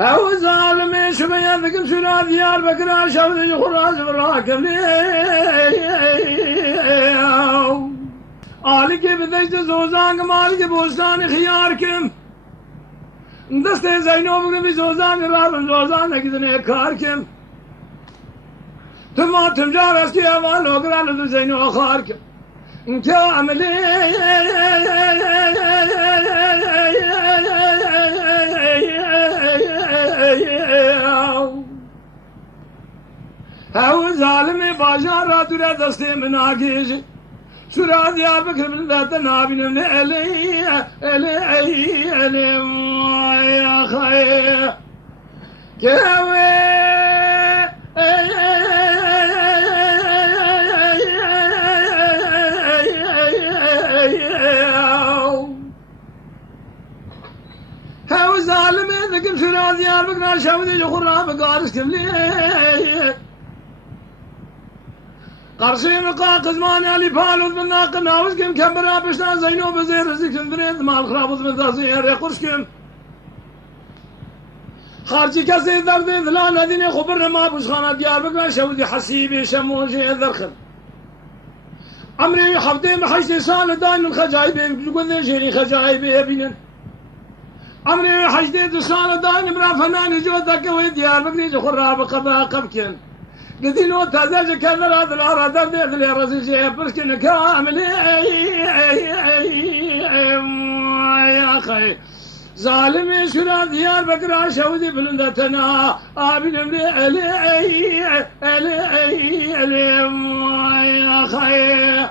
هاو ظالم شبيه ذكر سنا ديار بكرا شوذي خراز براكم آلك بدشت زوزان مالك بوستان خياركم دست زينوب بي زوزان رابن زوزان اكدني كاركم ثم تمجار اسكي امان وقران زينو خاركم انت عملي هاو ظالمي باجار دور دستي من آگیج سرا ديار بكر من ذات نابين من علي يا خير كوي هاو ظالمي ذكر سرا ديار بكر شاودي جخرا بقارس كملي قرشي مقاق زمان علي فالوذ من ناق ناوز كم كبرا بشتان زينو بزير رزقكم بريد مال خرابوذ من ذازير يقرشكم خارجي كسي ذردي ذلان هذين خبرنا ما بشخانا ديار بقى شودي حسيبي شموشي ذرخم عمري حفتي محيشتي سال داين من خجايبي بقول ذي شيري خجايبي يبينن عمري حيشتي سال داين مرا فناني جو ذكوي ديار بقى جو خراب قبا قبكن قدينو تازج كذا هذا الأرض ده اللي رزقي بركن كامل يا أخي ظالم شنا ديار بكرة شودي بلندتنا أبي نمري علي يا أخي